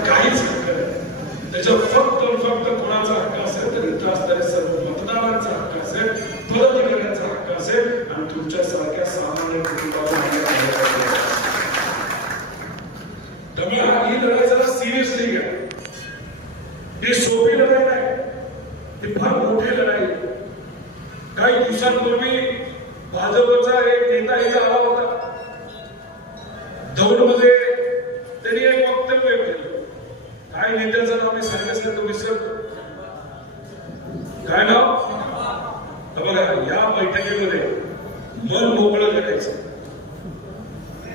काहीच हक्क नाही. त्याच्या फक्त फक्त कोणाचा हक्क असेल तर इथं असणारे सर्व मतदारांचा हक्क असेल पदाधिकाऱ्यांचा हक्क असेल आणि तुमच्या सारख्या सामान्य कुटुंबाचा हक्क त्यामुळे ही लढाई जरा सिरियसली घ्या. ही सोपी लढाई नाही. ही फार मोठी लढाई. काही दिवसांपूर्वी भाजप काही नेत्याचं नाव मी सांगितलं विसरतो काय नाव? बघा या बैठकीमध्ये मन मोकळं करायचं.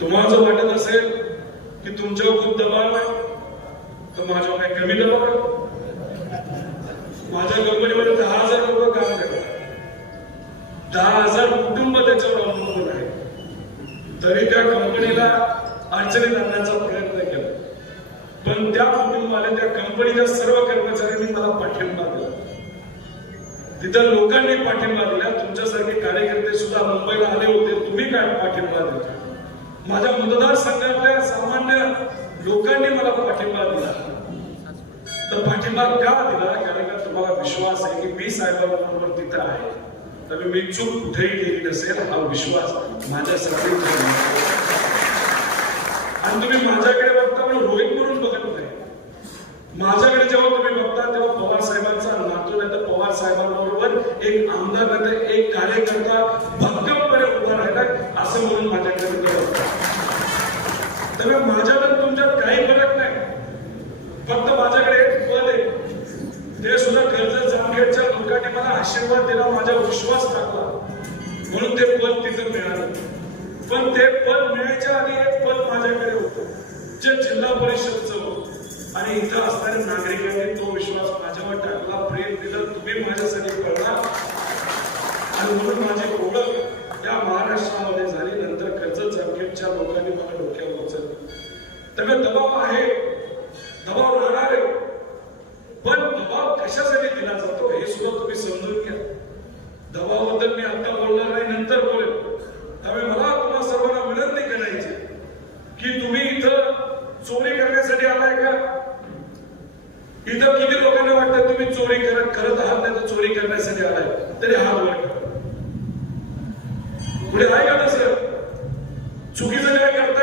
तुम्हाला जर वाटत असेल की तुमच्यावर खूप दबाव आहे तर माझ्यावर काही कमी दबाव आहे. माझ्या कंपनीमध्ये दहा हजार लोक काम करतात. दहा हजार कुटुंब त्याच्यावर अवलंबून आहे. तरी त्या कंपनीला अडचणीत आणण्याचा प्रयत्न केला. पण त्या कंपनीच्या सर्व कर्मचाऱ्यांनी मला पाठिंबा दिला. तिथं लोकांनी पाठिंबा दिला. तुमच्यासारखे कार्यकर्ते सुद्धा मुंबईला आले होते. तुम्ही काय पाठिंबा दिला? माझ्या मतदारसंघातल्या सामान्य लोकांनी मला पाठिंबा दिला. तर पाठिंबा का दिला? कारण का तुम्हाला विश्वास आहे की मी साहेबांबरोबर तिथं आहे. तर मी चूक कुठेही केली नसेल. हा विश्वास माझ्यासाठी आणि तुम्ही माझ्याकडे बघता पण रोहित माझ्याकडे जेव्हा तुम्ही बघता तेव्हा पवार साहेबांचा नातू नाही तर पवार साहेबांबरोबर एक आमदार नाही तर एक कार्यकर्ता भक्कमपणे उभा राहिला असं म्हणून माझ्याकडे तुम्ही बघता. त्यामुळे माझ्या चुकीचं काय करताय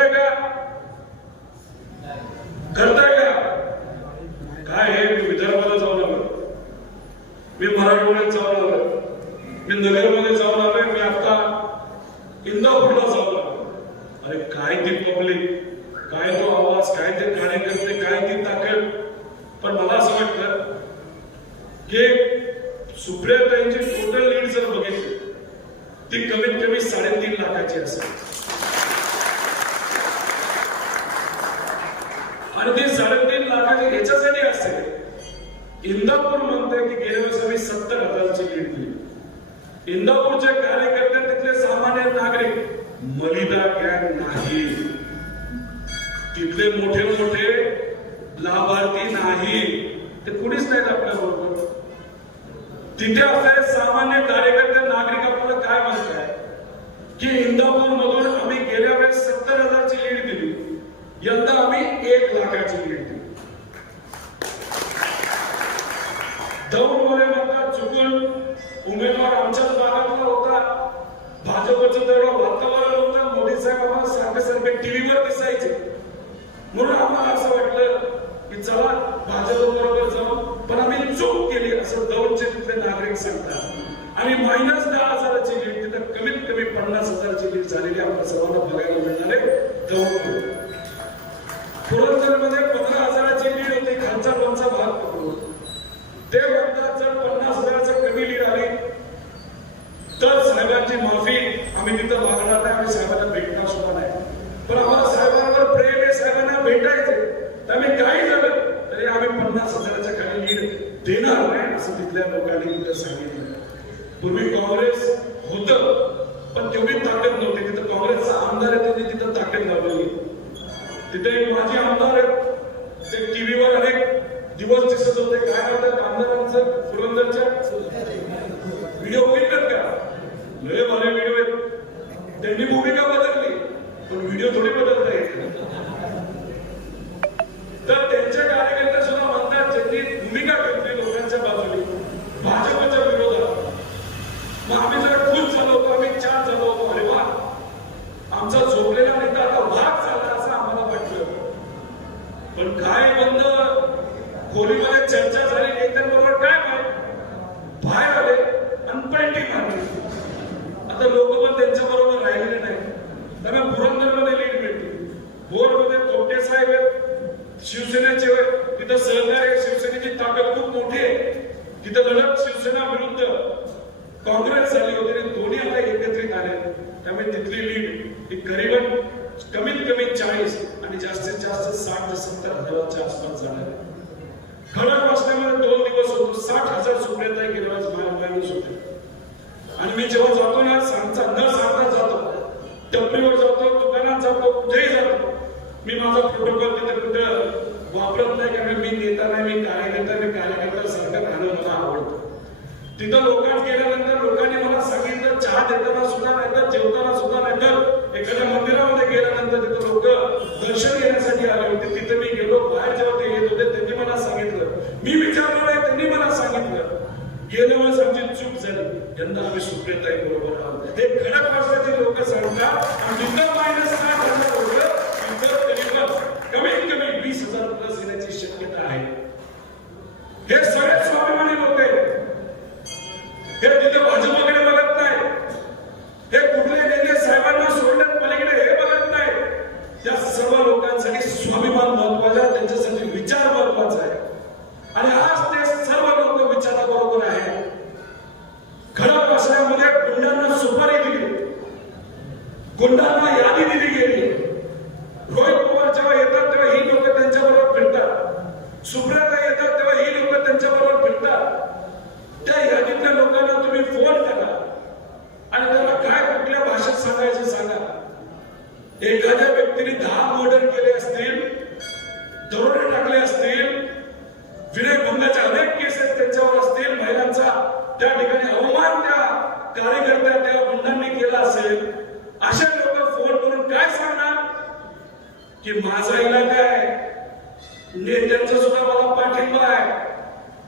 आणि ते साडेतीन लाखाची ह्याच्यासाठी असेल इंदापूर म्हणते की गेल्या वेळेस आम्ही सत्तर हजाराची लीड दिली इंदापूरचे कार्यकर्ते तिथले सामान्य नागरिक मलिदा गँग नाही. तिथले मोठे मोठे लाभार्थी नाही. ते कुणीच नाहीत आपल्या बरोबर तिथे असणारे सामान्य कार्यकर्ते नागरिक आपल्याला काय म्हणत आहे की इंदापूर मधून आम्ही गेल्या वेळेस सत्तर हजारची लीड दिली यंदा आम्ही एक लाखाची लीड दिली दौडमध्ये म्हणतात चुकून उमेदवार आमच्याच भागातला होता. भाजपचं तेवढं वातावरण होतं. मोदी साहेब आम्हाला सारखे सारखे टीव्हीवर दिसायचे. म्हणून आम्हाला असं वाटलं की चला भाजप बरोबर जाऊ पण आम्ही चूक केली असं दौडचे तिथले नागरिक सांगतात. आणि मायनस दहा हजाराची लीड तिथं कमीत कमी पन्नास हजाराची लीड झालेली आपल्या सर्वांना बघायला मिळणार आहे दौड. पुरंदरमध्ये पंधरा हजाराची लीड होती. खालचा पंचा भाग? तर लोक पण त्यांच्या बरोबर राहिले नाही त्यांना पुरंदरमध्ये लीड मिळते. भोरमध्ये तोटे साहेब आहेत शिवसेनेचे तिथं सहकार्य शिवसेनेची ताकद खूप मोठी आहे. तिथं लढत टपरीवर जातो दुकानात जातो कुठेही जातो. मी माझा प्रोटोकॉल तिथे कुठं वापरत नाही कारण मी? नेता नाही मी कार्यकर्ता मी कार्यकर्ता सरकार राहणं मला आवडतं. तिथं लोकांत गेल्यानंतर लोकांनी मला सांगितलं चहा देताना सुद्धा नाही जेवताना सुद्धा नाही एखाद्या मंदिरामध्ये गेल्यानंतर तिथं लोक दर्शन घेण्यासाठी आले होते. तिथे मी गेलो बाहेर जेव्हा ते येत होते त्यांनी मला सांगितलं. मी विचारलं नाही त्यांनी मला सांगितलं. गेल्यामुळे आमची चूक झाली. यंदा आम्ही सुप्रियताई बरोबर आहोत हे खडक Remember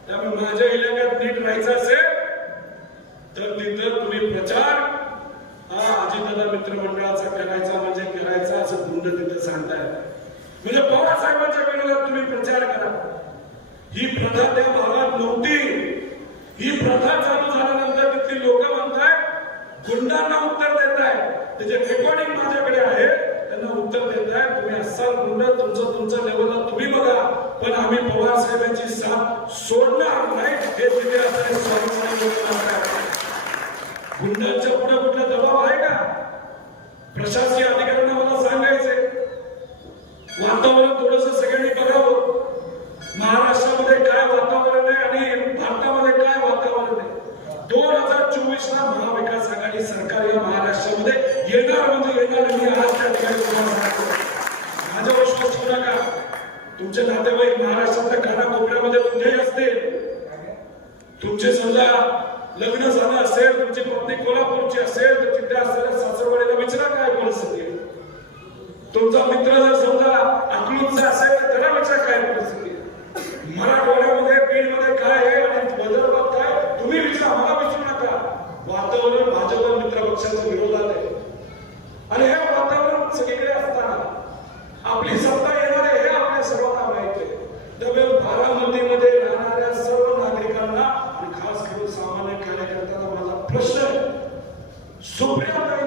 त्यामुळे माझ्या इलाक्यात नीट राहायचं असेल तर तिथं तुम्ही प्रचार हा अजितदादा मित्रमंडळाचा करायचा म्हणजे करायचा असं गुंड तिथं सांगताय. म्हणजे पवार साहेबांच्या तुम्ही प्रचार करा. ही प्रथा त्या भागात नव्हती. ही प्रथा चालू झाल्यानंतर तिथली लोक म्हणताय गुंडांना उत्तर देत आहेत त्याचे रेकॉर्डिंग माझ्याकडे आहे त्यांना उत्तर देताय तुम्ही असाल गुंड तुमचं तुमचं लेवलला तुम्ही बघा. पण आम्ही पवार साहेबांची साथ सोडणार नाही. हे तिथे असणारे स्वाभिमानी गुंडांच्या पुढे कुठला दबाव आहे का? प्रशासकीय Não tinha de colar por ti acerto,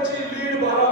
నుంచి నీళ్లు బాగా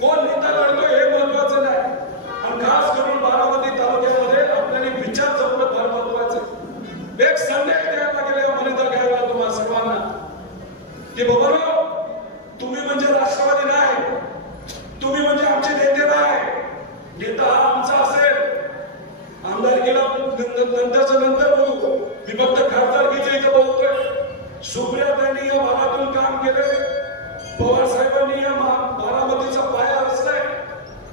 कोण नेता लढतोय हे महत्वाचं नाही आणि खास करून बारामती तालुक्यामध्ये आपल्याला विचार जपणं फार महत्वाचं आहे. एक संदेश द्यायला गेले मनिता घ्यायला तुम्हाला सर्वांना की बाबा तुम्ही म्हणजे राष्ट्रवादी नाही तुम्ही म्हणजे आमचे नेते नाही नेता हा आमचा असेल आमदारकीला नंतरच्या नंतर बोलू मी फक्त खासदारकीचे इथं बोलतोय सुप्रियाताईंनी या भागातून काम केलंय पवार साहेबांनी या महा- बारामतीचा पाया रचलाय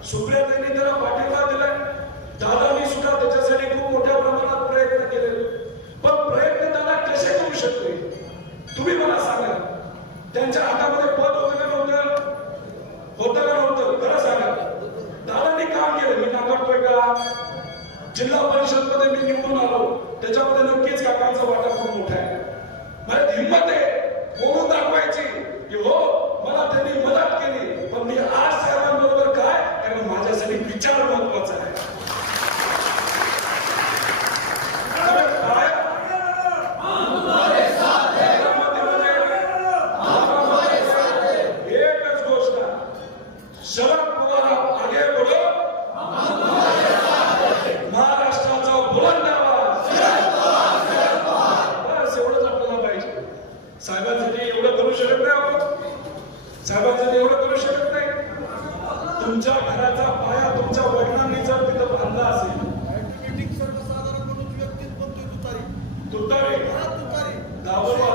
सुप्रियाताईंनी त्याला पाठिंबा दिलाय दादांनी सुद्धा त्याच्यासाठी खूप मोठ्या प्रमाणात प्रयत्न केले पण प्रयत्न दादा कसे करू शकते तुम्ही मला सांगा त्यांच्या हातामध्ये पद होतं का नव्हतं होतं का नव्हतं खरं सांगा दादांनी काम केलं मी नाकारतोय का जिल्हा परिषदमध्ये मी निवडून आलो त्याच्यामध्ये नक्कीच काकांचा वाटा खूप मोठा आहे मला हिंमत आहे बोलून दाखवायची की हो मला त्यांनी मदत केली पण मी आज साहेबांबरोबर काय कारण माझ्यासाठी विचार महत्त्वाचा आहे त्यामुळे काय? बारामतीमध्ये एकच गोष्ट शरद पवार आगे बोलो महाराष्ट्राचा बुलंद आवाज बस एवढंच आपल्याला पाहिजे साहेबांसाठी एवढं करू शकत नाही आपण साहेबांसाठी एवढं करू शकत नाही तुमच्या घराचा पाया तुमच्या वडिलांनी जर तिथं बांधला असेल मीटिंग सर्वसाधारण म्हणून व्यक्तीत बनतोय तुतारी. तुतारी.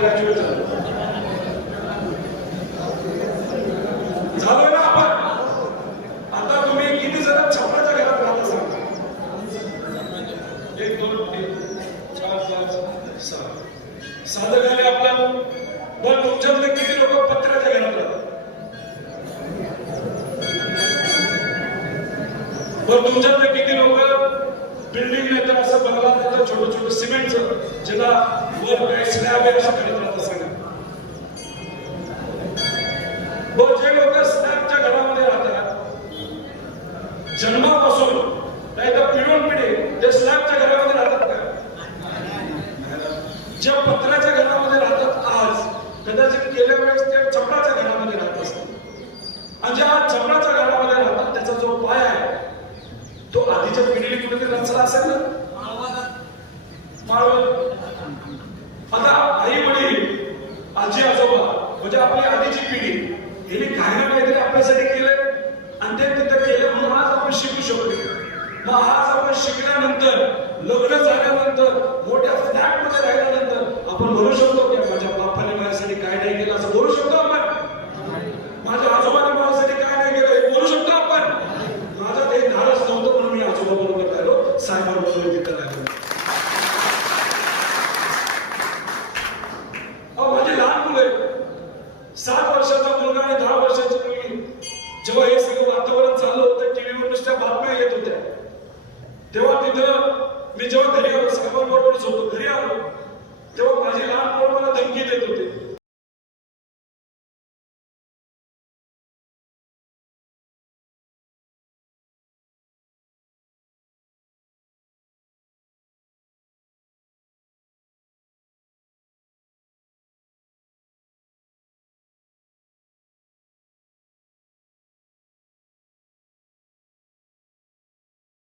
negativas ते स्लॅबच्या घरामध्ये राहतात का? ज्या पत्राच्या घरामध्ये राहतात आज कदाचित गेल्या वेळेस ते चपराच्या घरामध्ये राहत असतात आणि ज्या आज चपराच्या घरामध्ये राहतात त्याचा जो पाय आहे तो आधीच्या पिढीने कुठेतरी रचला असेल ना? माळवत आता आई वडील आजी आजोबा म्हणजे आपली आधीची पिढी हिने काही ना काहीतरी आपल्यासाठी केलं मग आज आपण शिकल्यानंतर लग्न झाल्यानंतर मोठ्या फ्लॅटमध्ये राहिल्यानंतर